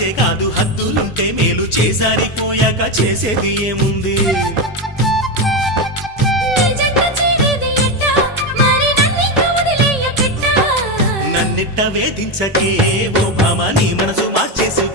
అయితే కాదు హద్దులుంటే మేలు చేసారిపోయాక చేసేది ఏముంది నన్నిట్ట వేధించకే ఓ భామ నీ మనసు మార్చేసి